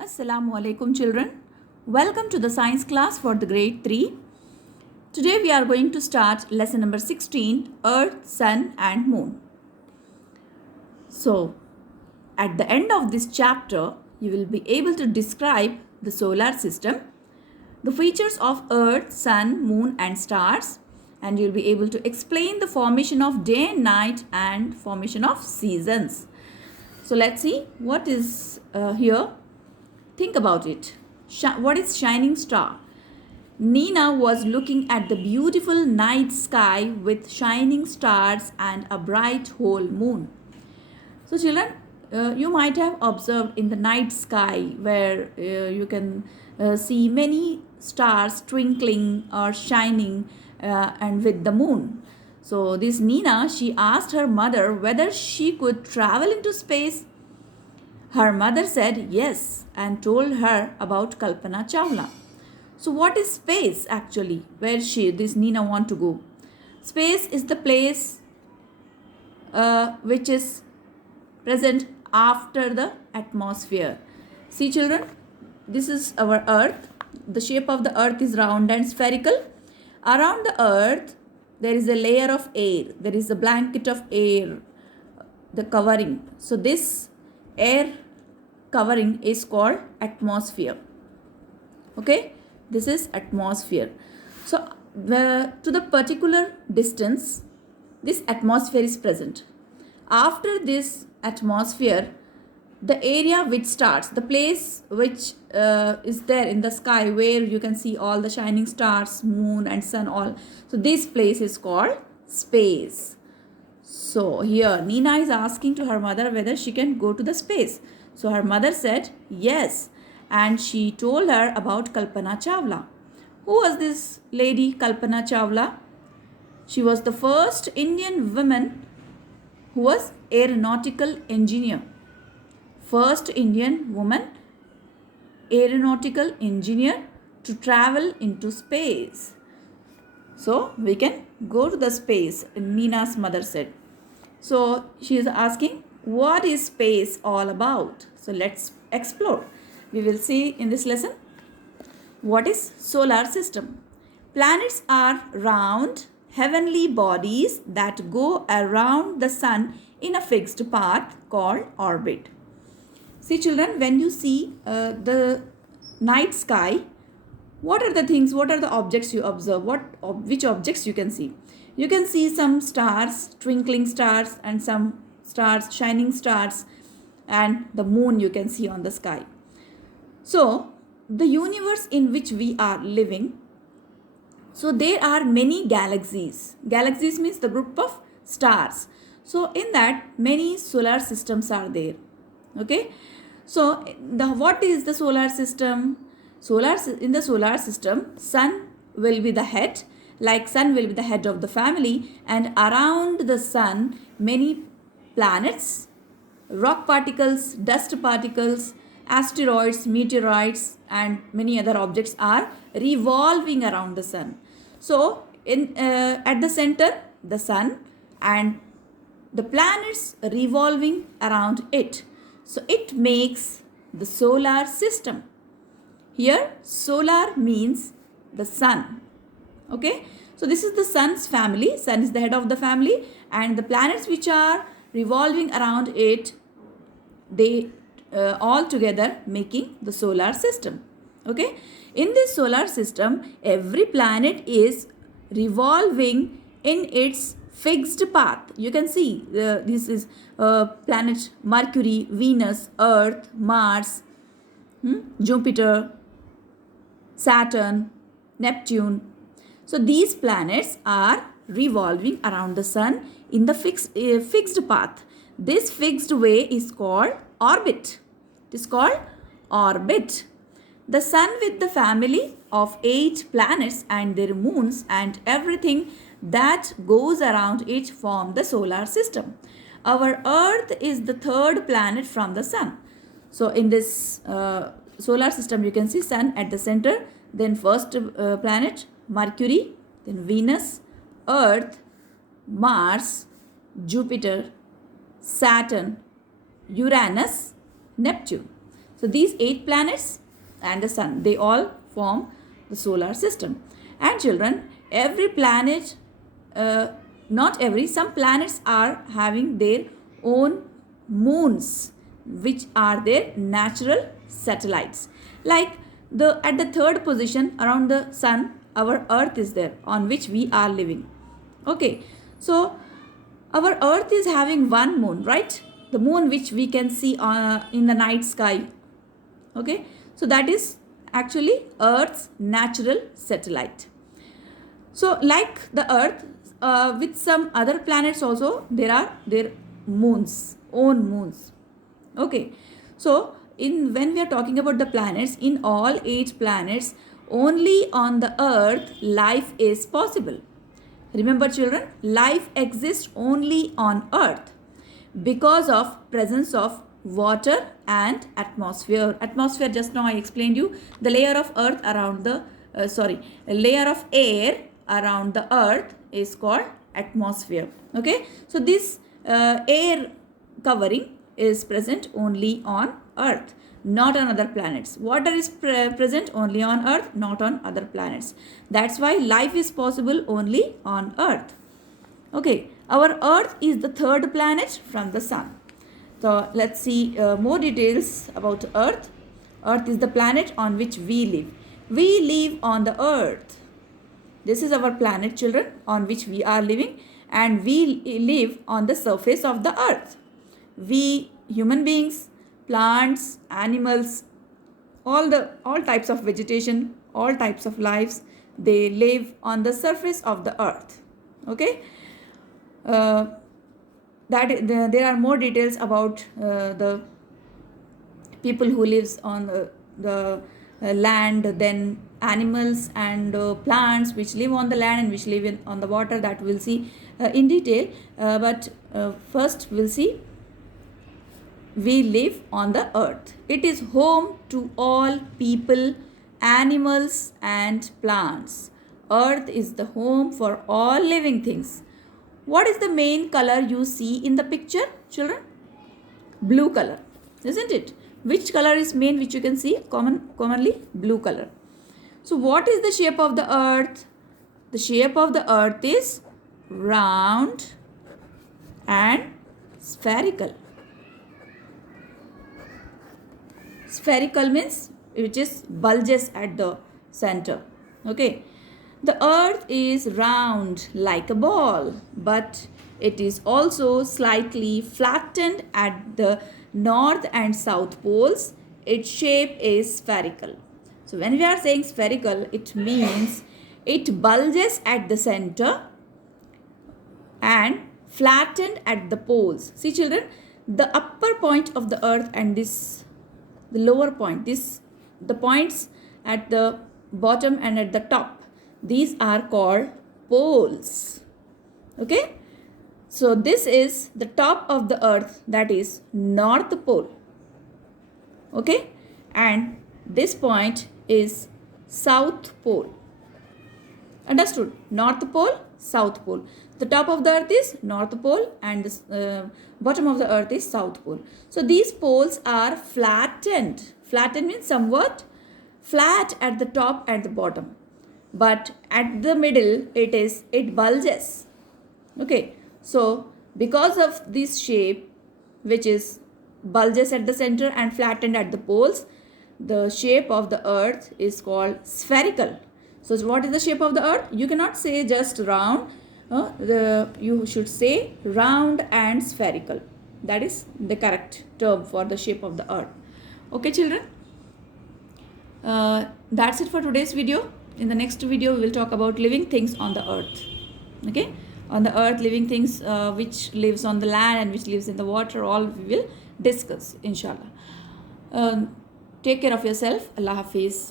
Assalamu alaikum children. Welcome to the science class for the grade 3. Today we are going to start lesson number 16, Earth, Sun and Moon. So, at the end of this chapter, you will be able to describe the solar system, the features of Earth, Sun, Moon and stars, and you will be able to explain the formation of day and night and formation of seasons. So, let's see what is here. Think about it. What is shining star? Nina was looking at the beautiful night sky with shining stars and a bright whole moon. So children, you might have observed in the night sky where you can see many stars twinkling or shining and with the moon. So this Nina, she asked her mother whether she could travel into space. Her mother said yes and told her about Kalpana Chawla. So what is space actually? Where this Nina want to go? Space is the place which is present after the atmosphere. See children, this is our earth. The shape of the earth is round and spherical. Around the earth there is a layer of air. There is a blanket of air, the covering. So this air covering is called atmosphere. Okay, this is atmosphere. So to the particular distance this atmosphere is present. After this atmosphere, the area which starts, the place which is there in the sky where you can see all the shining stars, moon and sun all. So this place is called space. So here Nina is asking to her mother whether she can go to the space. So her mother said yes, and she told her about Kalpana Chawla. Who was this lady Kalpana Chawla? She was the first Indian woman who was aeronautical engineer. First Indian woman aeronautical engineer to travel into space. So we can go to the space, Nina's mother said. So she is asking, what is space all about? So let's explore. We will see in this lesson what is solar system. Planets are round heavenly bodies that go around the sun in a fixed path called orbit. See children, when you see the night sky, what are the things, what are the objects you observe? Which objects you can see? You can see some stars, twinkling stars, and some stars, shining stars, and the moon you can see on the sky. So the universe in which we are living, so there are many galaxies. Galaxies means the group of stars. So in that many solar systems are there. Okay. So what is the solar system? In the solar system, sun will be the head. Like sun will be the head of the family, and around the sun many planets, rock particles, dust particles, asteroids, meteorites and many other objects are revolving around the sun. So at the center the sun and the planets revolving around it. So it makes the solar system. Here solar means the sun. Okay, so this is the sun's family. Sun is the head of the family, and the planets which are revolving around it, they all together making the solar system. Okay, in this solar system every planet is revolving in its fixed path. You can see this is planet Mercury, Venus, Earth, Mars, Jupiter, Saturn, Neptune. So these planets are revolving around the sun in the fixed path. This fixed way is called orbit. It is called orbit. The sun with the family of 8 planets and their moons and everything that goes around it form the solar system. Our earth is the third planet from the sun. So in this solar system you can see sun at the center, then first planet Mercury, then Venus, Earth, Mars, Jupiter, Saturn, Uranus, Neptune. So these 8 planets and the sun, they all form the solar system. And children, every planet, not every, some planets are having their own moons, which are their natural satellites. Like at the third position around the sun, our earth is there, on which we are living. Okay, so our earth is having one moon, right? The moon which we can see in the night sky. Okay, so that is actually earth's natural satellite. So like the earth, with some other planets also, there are their moons, own moons. Okay, so when we are talking about the planets, in all 8 planets, only on the earth life is possible. Remember children, life exists only on earth because of presence of water and atmosphere. Atmosphere, just now I explained you, the layer of earth around the a layer of air around the earth is called atmosphere. Okay, so this air covering is present only on earth, not on other planets. Water is present only on earth, not on other planets. That's why life is possible only on earth. Okay, our earth is the third planet from the sun. So let's see more details about earth. Earth is the planet on which we live. We live on the earth. This is our planet, children, on which we are living, and we live on the surface of the earth. We human beings, plants, animals, all types of vegetation, all types of lives, they live on the surface of the earth. Okay, there are more details about the people who lives on the land, then animals and plants which live on the land and which live on the water, that we'll see in detail. But first we'll see, we live on the earth. It is home to all people, animals and plants. Earth is the home for all living things. What is the main color you see in the picture, children? Blue color, isn't it? Which color is main, which you can see commonly? Blue color. So what is the shape of the earth? The shape of the earth is round and spherical. Spherical means which is bulges at the center. Okay. The earth is round like a ball, but it is also slightly flattened at the north and south poles. Its shape is spherical. So when we are saying spherical, it means it bulges at the center and flattened at the poles. See children, the upper point of the earth and the lower point, the points at the bottom and at the top, these are called poles. Okay, so this is the top of the earth, that is North Pole. Okay, and this point is South Pole. Understood? North Pole, South Pole. The top of the earth is North Pole and the bottom of the earth is South Pole. So these poles are flattened. Flattened means somewhat flat at the top and the bottom. But at the middle it bulges. Okay, so because of this shape, which is bulges at the center and flattened at the poles, the shape of the earth is called spherical. So what is the shape of the earth? You cannot say just round. You should say round and spherical. That is the correct term for the shape of the earth. Okay children, that's it for today's video. In the next video we will talk about living things on the earth. Okay, on the earth, living things which lives on the land and which lives in the water, all we will discuss inshallah. Take care of yourself. Allah Hafiz.